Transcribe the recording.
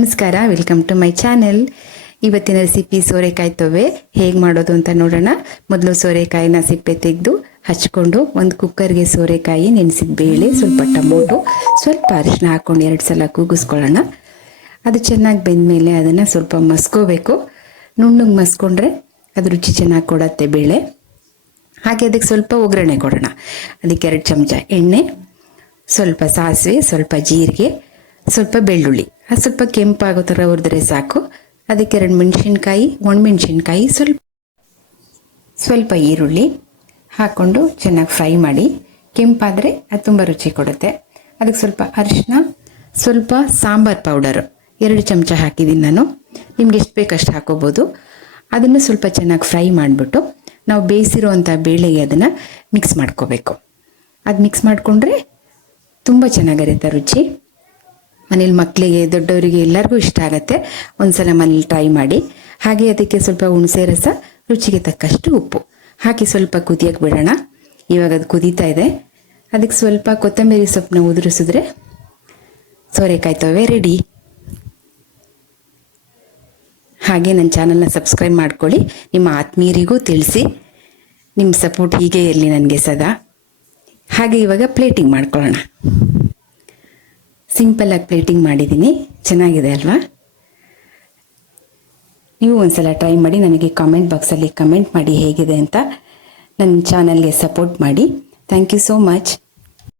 ನಮಸ್ಕಾರ, welcome to my channel. ಇವತ್ತಿನ recipe ಸೋರೆಕಾಯಿ ತೊವೆ ಹೇಗೆ ಮಾಡೋದು ಅಂತ ನೋಡೋಣ. ಮೊದಲು ಸೋರೆಕಾಯಿನ ಸಿಪ್ಪೆ ತೆಗೆದು ಹಚ್ಕೊಂಡು ಒಂದು ಕುಕ್ಕರ್ಗೆ ಸೋರೆಕಾಯಿ, ನೆನೆಸಿದ ಬೇಳೆ, ಸ್ವಲ್ಪ ಟೊಮೊಟೊ, ಸ್ವಲ್ಪ ಅರಿಶಿನ ಹಾಕ್ಕೊಂಡು 2 ಸಲ ಕೂಗಿಸ್ಕೊಳ್ಳೋಣ. ಅದು ಚೆನ್ನಾಗಿ ಬೆಂದಮೇಲೆ ಅದನ್ನು ಸ್ವಲ್ಪ ಮಸ್ಕೋಬೇಕು. ನುಣ್ಣಗೆ ಮಸ್ಕೊಂಡ್ರೆ ಅದು ರುಚಿ ಚೆನ್ನಾಗಿ ಕೊಡತ್ತೆ ಬೇಳೆ. ಹಾಗೆ ಅದಕ್ಕೆ ಸ್ವಲ್ಪ ಒಗ್ಗರಣೆ ಕೊಡೋಣ. ಅದಕ್ಕೆ 2 ಚಮಚ ಎಣ್ಣೆ, ಸ್ವಲ್ಪ ಸಾಸಿವೆ, ಸ್ವಲ್ಪ ಜೀರಿಗೆ, ಸ್ವಲ್ಪ ಬೆಳ್ಳುಳ್ಳಿ. ಅದು ಸ್ವಲ್ಪ ಕೆಂಪಾಗೋ ಥರ ಹುರಿದ್ರೆ ಸಾಕು. ಅದಕ್ಕೆ 2 ಮೆಣಸಿನ್ಕಾಯಿ, ಒಣಮೆಣಸಿನ್ಕಾಯಿ, ಸ್ವಲ್ಪ ಈರುಳ್ಳಿ ಹಾಕ್ಕೊಂಡು ಚೆನ್ನಾಗಿ ಫ್ರೈ ಮಾಡಿ. ಕೆಂಪಾದರೆ ಅದು ತುಂಬ ರುಚಿ ಕೊಡುತ್ತೆ. ಅದಕ್ಕೆ ಸ್ವಲ್ಪ ಅರಿಶಿನ, ಸ್ವಲ್ಪ ಸಾಂಬಾರು ಪೌಡರು 2 ಚಮಚ ಹಾಕಿದ್ದೀನಿ ನಾನು. ನಿಮ್ಗೆ ಎಷ್ಟು ಬೇಕಷ್ಟು ಹಾಕೋಬೋದು. ಅದನ್ನು ಸ್ವಲ್ಪ ಚೆನ್ನಾಗಿ ಫ್ರೈ ಮಾಡಿಬಿಟ್ಟು ನಾವು ಬೇಯಿಸಿರೋವಂಥ ಬೇಳೆಗೆ ಅದನ್ನು ಮಿಕ್ಸ್ ಮಾಡ್ಕೋಬೇಕು. ಅದು ಮಿಕ್ಸ್ ಮಾಡಿಕೊಂಡ್ರೆ ತುಂಬ ಚೆನ್ನಾಗಿರುತ್ತೆ ರುಚಿ. ಮನೇಲಿ ಮಕ್ಕಳಿಗೆ, ದೊಡ್ಡವರಿಗೆ ಎಲ್ಲರಿಗೂ ಇಷ್ಟ ಆಗುತ್ತೆ. ಒಂದು ಸಲ ಮನೇಲಿ ಟ್ರೈ ಮಾಡಿ. ಹಾಗೆ ಅದಕ್ಕೆ ಸ್ವಲ್ಪ ಹುಣಸೆ ರಸ, ರುಚಿಗೆ ತಕ್ಕಷ್ಟು ಉಪ್ಪು ಹಾಕಿ ಸ್ವಲ್ಪ ಕುದಿಯೋಕ್ಕೆ ಬಿಡೋಣ. ಇವಾಗ ಅದು ಕುದೀತಾ ಇದೆ. ಅದಕ್ಕೆ ಸ್ವಲ್ಪ ಕೊತ್ತಂಬರಿ ಸೊಪ್ಪನ್ನ ಉದುರಿಸಿದ್ರೆ ಸೋರೆಕಾಯಿ ತೊವೆ ರೆಡಿ. ಹಾಗೆ ನನ್ನ ಚಾನಲ್ನ ಸಬ್ಸ್ಕ್ರೈಬ್ ಮಾಡ್ಕೊಳ್ಳಿ. ನಿಮ್ಮ ಆತ್ಮೀಯರಿಗೂ ತಿಳಿಸಿ. ನಿಮ್ಮ ಸಪೋರ್ಟ್ ಹೀಗೆ ಇರಲಿ ನನಗೆ ಸದಾ. ಹಾಗೆ ಇವಾಗ ಪ್ಲೇಟಿಂಗ್ ಮಾಡ್ಕೊಳ್ಳೋಣ. ಸಿಂಪಲ್ಲಾಗಿ ಪ್ಲೇಟಿಂಗ್ ಮಾಡಿದ್ದೀನಿ. ಚೆನ್ನಾಗಿದೆ ಅಲ್ವಾ? ನೀವು ಒಂದ್ಸಲ ಟ್ರೈ ಮಾಡಿ. ನನಗೆ ಕಾಮೆಂಟ್ ಬಾಕ್ಸಲ್ಲಿ ಕಮೆಂಟ್ ಮಾಡಿ ಹೇಗಿದೆ ಅಂತ. ನನ್ನ ಚಾನಲ್ಗೆ ಸಪೋರ್ಟ್ ಮಾಡಿ. Thank you so much.